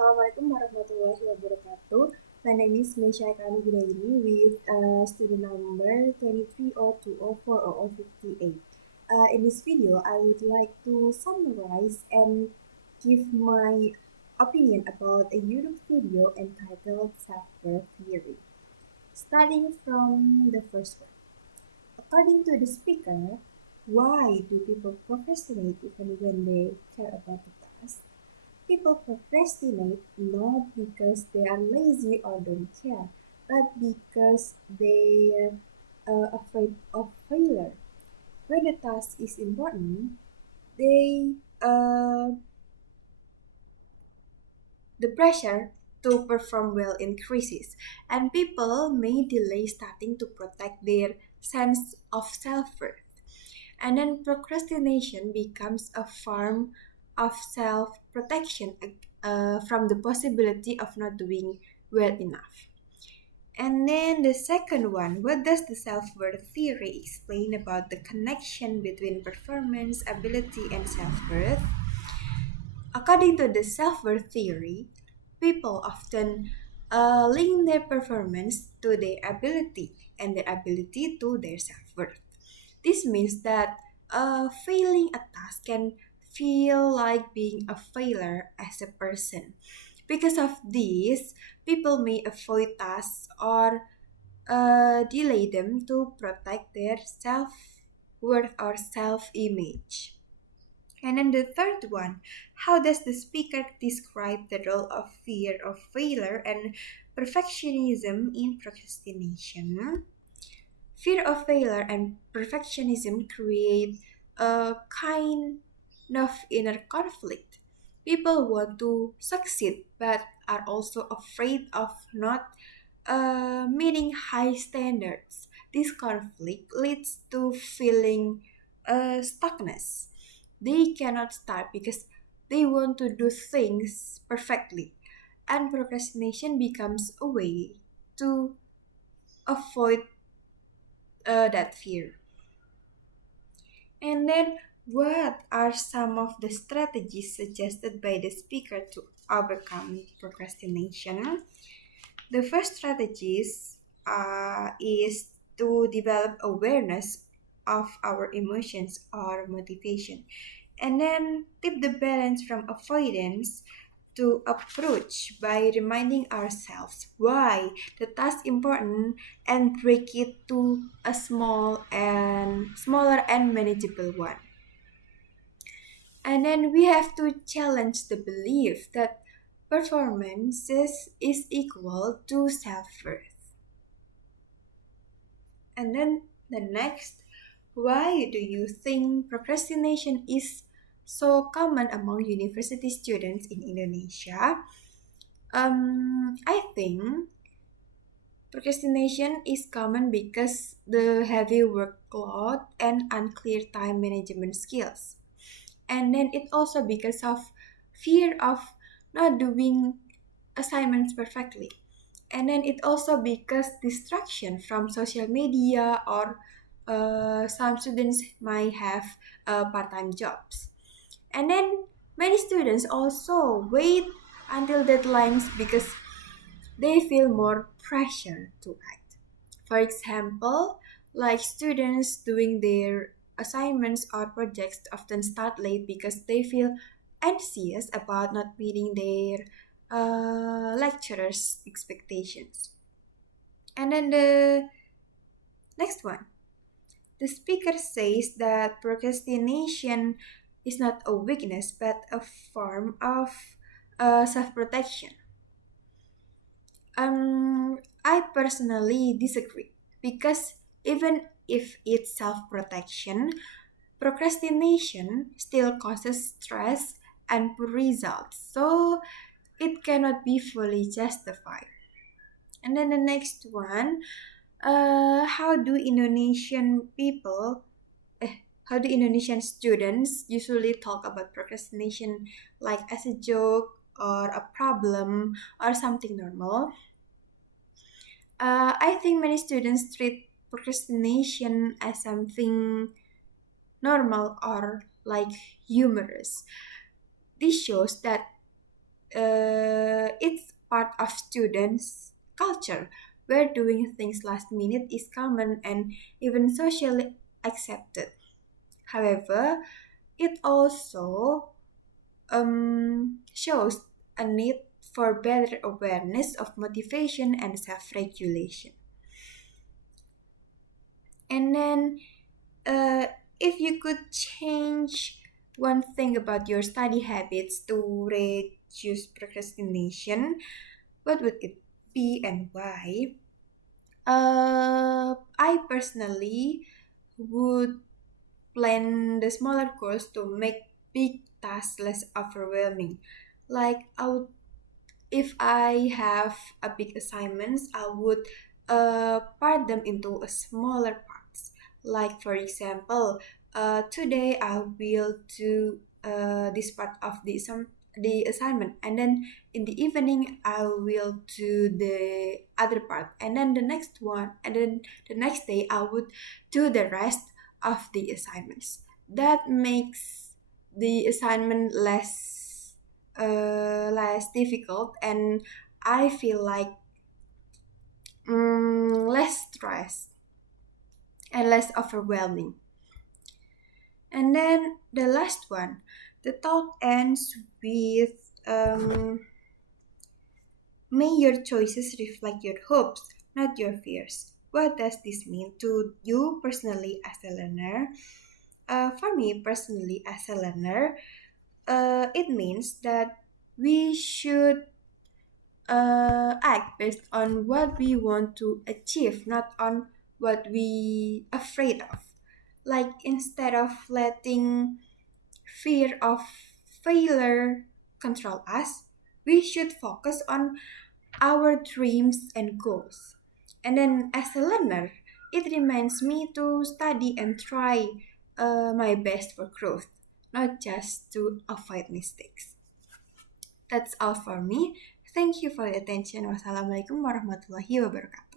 Assalamualaikum warahmatullahi wabarakatuh. My name is Meisya Eka Anugraini with student number 2302040058. In this video, I would like to summarize and give my opinion about a YouTube video entitled Self-Worth Theory. Starting from the first one. According to the speaker, why do people procrastinate even when they care about the task? People procrastinate not because they are lazy or don't care, but because they're afraid of failure. When the task is important, they the pressure to perform well increases, and people may delay starting to protect their sense of self-worth. And then procrastination becomes a form of self-protection from the possibility of not doing well enough. And then the second one, what does the self-worth theory explain about the connection between performance, ability, and self-worth? According to the self-worth theory, people often link their performance to their ability and their ability to their self-worth. This means that failing a task can feel like being a failure as a person. Because of this, people may avoid tasks or delay them to protect their self worth or self image. And then the third one, how does the speaker describe the role of fear of failure and perfectionism in procrastination? Fear of failure and perfectionism create a kind of inner conflict. People want to succeed but are also afraid of not meeting high standards. This conflict leads to feeling stuckness. They cannot start because they want to do things perfectly, and procrastination becomes a way to avoid that fear. And then, what are some of the strategies suggested by the speaker to overcome procrastination? The first strategies is to develop awareness of our emotions or motivation, and then tip the balance from avoidance to approach by reminding ourselves why the task important and break it to a smaller and manageable one. And then we have to challenge the belief that performances is equal to self-worth. And then the next, why do you think procrastination is so common among university students in Indonesia? I think procrastination is common because the heavy workload and unclear time management skills. And then it also because of fear of not doing assignments perfectly. And then it also because distraction from social media or some students might have part-time jobs. And then many students also wait until deadlines because they feel more pressure to act. For example, like students doing their assignments or projects often start late because they feel anxious about not meeting their lecturers' expectations. And then the next one, the speaker says that procrastination is not a weakness but a form of self protection. I personally disagree because even if it's self protection, procrastination still causes stress and poor results, so it cannot be fully justified. And then the next one, how do how do Indonesian students usually talk about procrastination like as a joke or a problem or something normal? I think many students treat procrastination as something normal or like humorous. This shows that it's part of students' culture where doing things last minute is common and even socially accepted. However, it also shows a need for better awareness of motivation and self regulation. And then, uh, if you could change one thing about your study habits to reduce procrastination, what would it be and why? I personally would plan the smaller goals to make big tasks less overwhelming. Like if I have a big assignments, I would part them into a smaller parts. Like for example, today I will do this part of the assignment, and then in the evening I will do the other part, and then the next one, and then the next day I would do the rest of the assignments. That makes the assignment less difficult, and I feel like less stress and less overwhelming. And then the last one, the talk ends with may your choices reflect your hopes, not your fears. What does this mean to you personally as a learner? For me personally as a learner, it means that we should act based on what we want to achieve, not on what we afraid of. Like instead of letting fear of failure control us, we should focus on our dreams and goals. And then as a learner, it reminds me to study and try my best for growth, not just to avoid mistakes. That's all for me. Thank you for your attention. Wassalamualaikum warahmatullahi wabarakatuh.